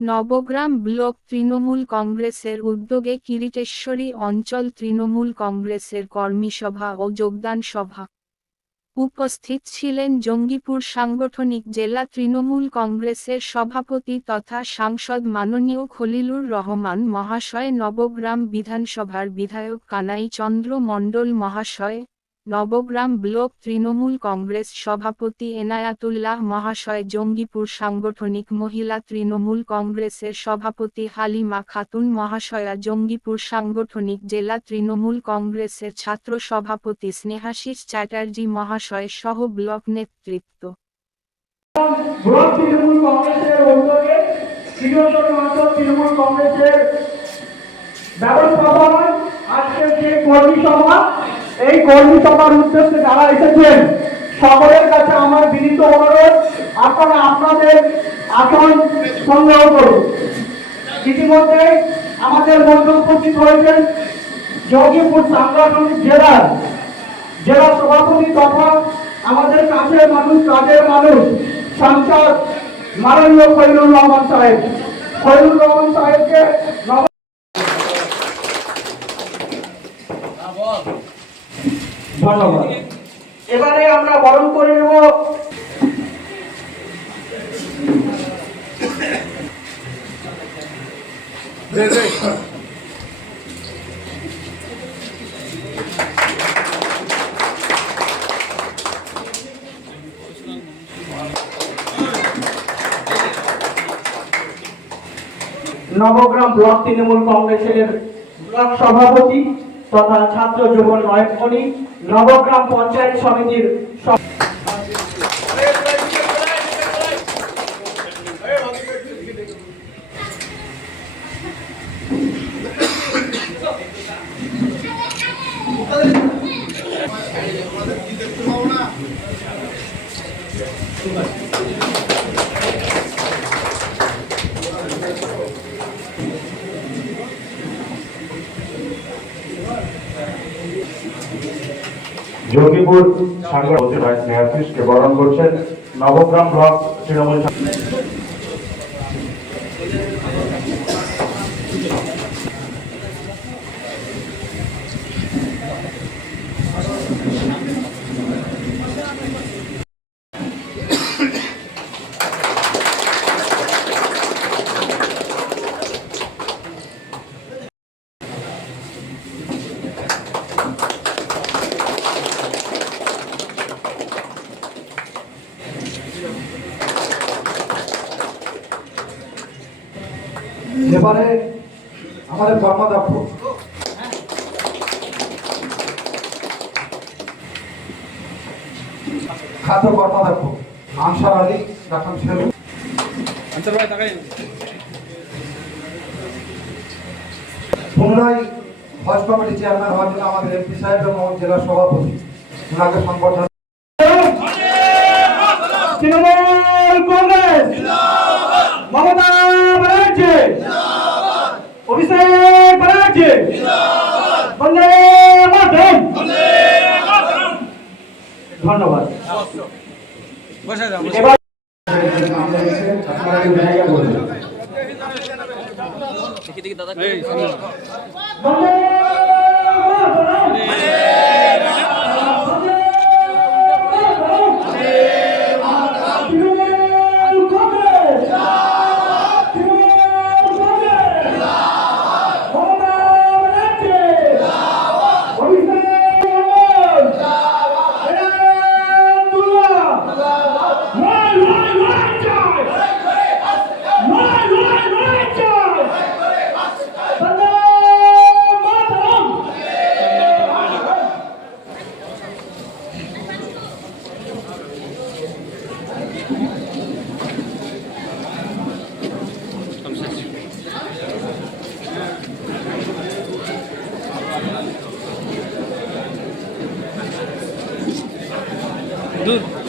Nabagram block Trinamool কংগ্রেসের উদ্যোগে কিরিটেশ্বরী অঞ্চল তৃণমূল কংগ্রেসের কর্মীসভা ও যোগদান সভা। উপস্থিত ছিলেন জঙ্গিপুর সাংগঠনিক জেলা তৃণমূল কংগ্রেসের সভাপতি তথা সাংসদ মাননীয় খলিলুর রহমান মহাশয়, নবগ্রাম বিধানসভার বিধায়ক কানাই চন্দ্র মণ্ডল মহাশয়, নবগ্রাম ব্লক তৃণমূল কংগ্রেস সভাপতি এনায়াতুল্লাহ মহাশয়, জঙ্গিপুর সাংগঠনিক মহিলা তৃণমূল কংগ্রেসের সভাপতি হালিমা খাতুন মহাশয়া, জঙ্গিপুর সাংগঠনিক জেলা তৃণমূল কংগ্রেসের ছাত্র সভাপতি স্নেহাশিস চ্যাটার্জি মহাশয় সহ ব্লক নেতৃত্ব। ব্লক তৃণমূল কংগ্রেসের উদ্যোগে কিরিটেশ্বরী অঞ্চল তৃণমূল কংগ্রেসের ব্যবস্থাপনায় আজকের যে কর্মী সভা, এই কর্মী সভার উদ্দেশ্যে যারা এসেছেন সকলের কাছে আমার বিনীত অনুরোধ, আপনারা আপনাদের আসন সংগ্রহ করুন। ইতিমধ্যে আমাদের মধ্যে উপস্থিত হয়েছেন জঙ্গিপুর সাংগঠনিক জেলা সভাপতি তথা আমাদের কাছের মানুষ, কাজের মানুষ, সাংসদ মাননীয় খলিলুর রহমান সাহেব। খলিলুর রহমান সাহেবকে ধন্যবাদ। এবারে আমরা বরণ করে নেব নবগ্রাম ব্লক তৃণমূল কংগ্রেসের ব্লক সভাপতি তথা ছাত্র যুব নয়নমণি, নবগ্রাম পঞ্চায়েত সমিতির জঙ্গিপুর সাংগঠনিক ভাই স্নেহাশিসকে বরণ করছেন নবগ্রাম ব্লক তৃণমূল। এবারে আমাদের কর্মাধ্যক্ষ খাদ্য কর্মাধ্যক্ষ আনসার আলী ডাক্তার পুনরায় হজ কমিটি চেয়ারম্যান হওয়ার জন্য আমাদের এমপি সাহেব এবং জেলা সভাপতি ওনাকে সংবর্ধনা। তৃণমূল কংগ্রেস মমতা ব্যানার্জি, অভিষেক ব্যানার্জি, বন্দে মাতরম। ধন্যবাদ। दूर